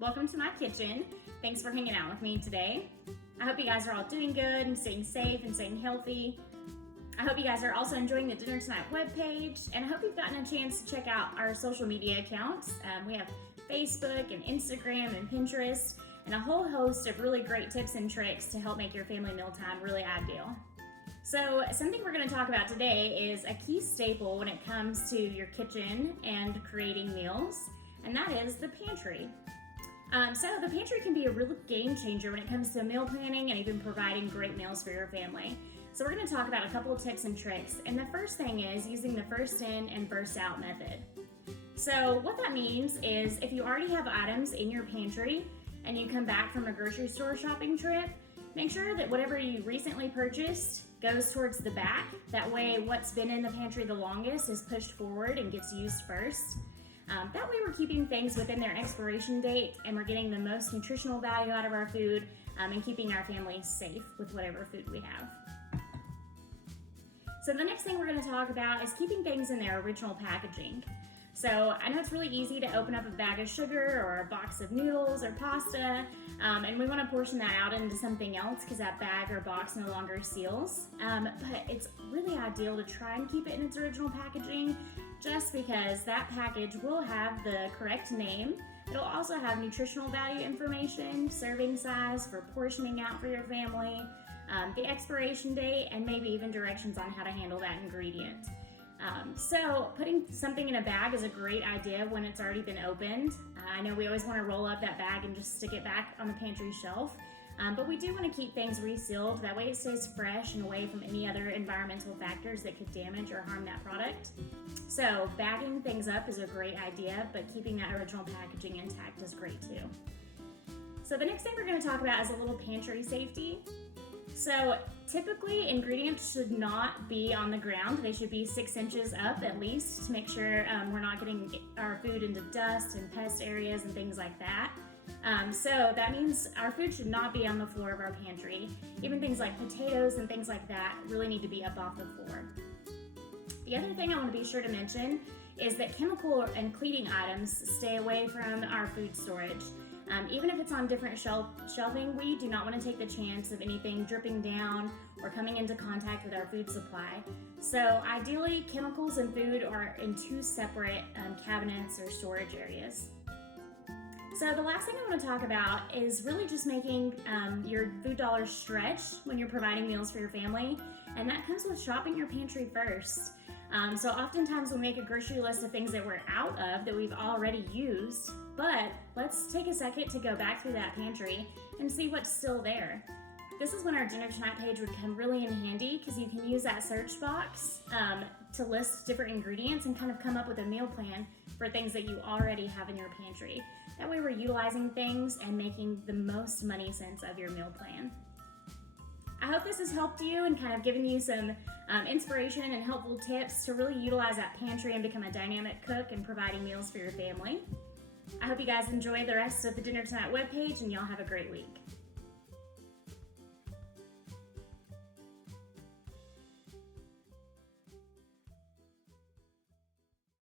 Welcome to my kitchen. Thanks for hanging out with me today. I hope you guys are all doing good and staying safe and staying healthy. I hope you guys are also enjoying the Dinner Tonight webpage, and I hope you've gotten a chance to check out our social media accounts. We have Facebook and Instagram and Pinterest, and a whole host of really great tips and tricks to help make your family mealtime really ideal. So something we're going to talk about today is a key staple when it comes to your kitchen and creating meals, and that is the pantry. So the pantry can be a real game changer when it comes to meal planning and even providing great meals for your family. So we're going to talk about a couple of tips and tricks, and the first thing is using the first in and first out method. So what that means is if you already have items in your pantry and you come back from a grocery store shopping trip, make sure that whatever you recently purchased goes towards the back. That way what's been in the pantry the longest is pushed forward and gets used first. That way we're keeping things within their expiration date and we're getting the most nutritional value out of our food and keeping our families safe with whatever food we have. So the next thing we're going to talk about is keeping things in their original packaging. So I know it's really easy to open up a bag of sugar or a box of noodles or pasta, and we want to portion that out into something else because that bag or box no longer seals. But it's really ideal to try and keep it in its original packaging just because that package will have the correct name. It'll also have nutritional value information, serving size for portioning out for your family, the expiration date, and maybe even directions on how to handle that ingredient. So putting something in a bag is a great idea when it's already been opened. I know we always want to roll up that bag and just stick it back on the pantry shelf, but we do want to keep things resealed. That way it stays fresh and away from any other environmental factors that could damage or harm that product. So bagging things up is a great idea, but keeping that original packaging intact is great too. So the next thing we're going to talk about is a little pantry safety. So typically ingredients should not be on the ground. They should be 6 inches up at least to make sure we're not getting our food into dust and pest areas and things like that. So that means our food should not be on the floor of our pantry. Even things like potatoes and things like that really need to be up off the floor. The other thing I want to be sure to mention is that chemical and cleaning items stay away from our food storage. Even if it's on different shelving, we do not want to take the chance of anything dripping down or coming into contact with our food supply. So ideally, chemicals and food are in 2 separate cabinets or storage areas. So the last thing I want to talk about is really just making your food dollars stretch when you're providing meals for your family, and that comes with shopping your pantry first. So oftentimes we make a grocery list of things that we're out of that we've already used, but let's take a second to go back through that pantry and see what's still there. This is when our Dinner Tonight page would come really in handy because you can use that search box to list different ingredients and kind of come up with a meal plan for things that you already have in your pantry. That way we're utilizing things and making the most money sense of your meal plan. I hope this has helped you and kind of given you some inspiration and helpful tips to really utilize that pantry and become a dynamic cook and providing meals for your family. I hope you guys enjoy the rest of the Dinner Tonight webpage and y'all have a great week.